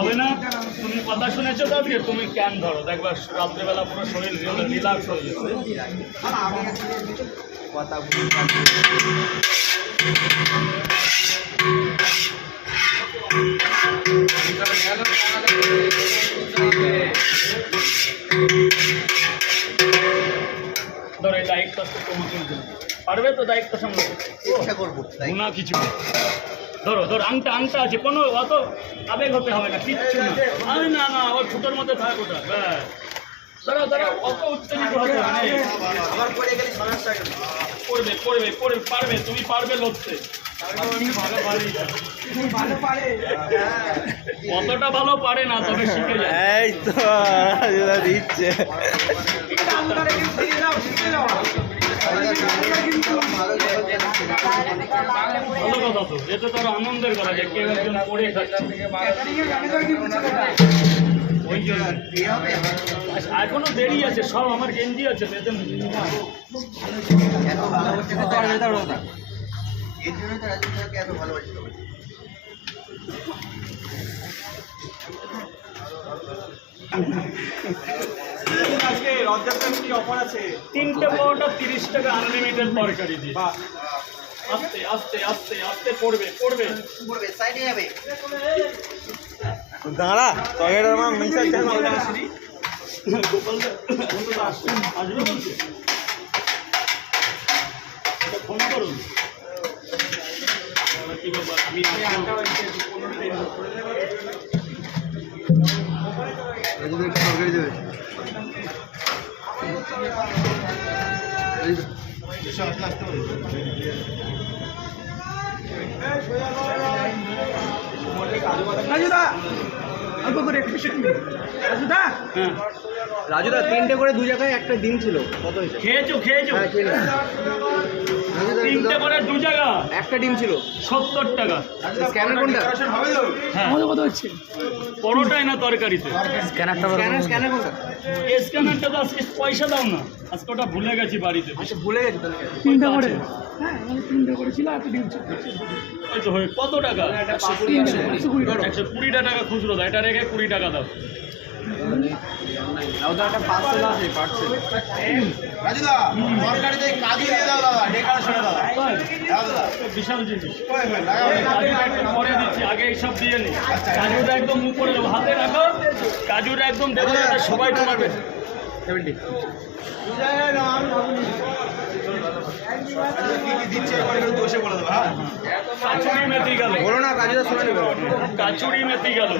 হবে না। তুমি কথা শুনেছো তো আজকে, তুমি ক্যান ধরো, দেখবা রাত্রেবেলা পুরো শরীর রিল্যাক্স হয়ে যাবে। ধরো এই দায়িত্ব তোমাকে পারবে তো, দায়িত্ব সামলাতে চেষ্টা করবো না কিছু। ধরো ধরো আংটা আংটা আছে, কোনো অত আবেগ হতে হবে না, কিচ্ছু না। আরে না না, ওর ছুটোর মধ্যে থাক ওটা, ব্যাস। ধরো ধরো, অত উত্তেজিত হতে হবে না। পড়বে পড়বে পড়বে, পারবে, তুমি পারবে লড়তে। অতটা ভালো পারে না, তবে শিখে যায়। এই তো দিচ্ছে ভালো কথা তো, এটা তো আরো আনন্দের কথা যে কেউ একজন পড়ে খাচ্ছে। ওই জন্য এখনো দেরি আছে, সব আমার গেঞ্জি আছে বেতন। আজকে রথযাত্রার কি অফার আছে? 3টে পরোটা 30 টাকা, আনলিমিটেড তরকারি দিয়ে। আস্তে আস্তে আস্তে আস্তে পড়বে পড়বে। সাইডে যাবে দাঁড়া তরকারিটার মা মিক্সার কেন গোপাল আসবে বলছে, ফোন করুন। কি ব্যাপার, আমি তরকারি দেবে রাজুদা 3টে করে 2 জায়গায় একটা ডিম ছিল, কত হয়েছে? খেয়েছো খেয়েছো? 3টে করে 2 জায়গা একটা ডিম ছিল 70 টাকা। স্ক্যানার কোনটা? হ্যাঁ কত হচ্ছে? পরোটাই না তরকারিতে। স্ক্যানার কোনটা? এই স্ক্যানারটা তো আজকে পয়সা দাও না, আজকে ওটা ভুলে গেছি বাড়িতে। আচ্ছা ভুলে গেছি তাহলে। 3টে করে, হ্যাঁ 3টে করেছিল, এত ডিম ছিল। ওই তো হয়ে কত টাকা? 120 টাকা খুচরো দাও, এটা রেখে 20 টাকা দাও। ওটা একটা পার্সেল আছে, পার্সেল। রাজুদা তরকারিতে কাজু দিয়ে দাও দাদা, ডেকোরেশনে দাদা বিশাল জিনিস। কাজুটা একটু পরে দিচ্ছি, আগে এইসব দিয়ে নি। কাজুটা একদম উপরে দেবো, হাতে রাখো, কাজুটা একদম দেবো যাতে সবাই তোমার 70 কাচুরি মেথি গেল, বলো না কাজুদা শুনে নেবে। কাচুরি মেথি গেল।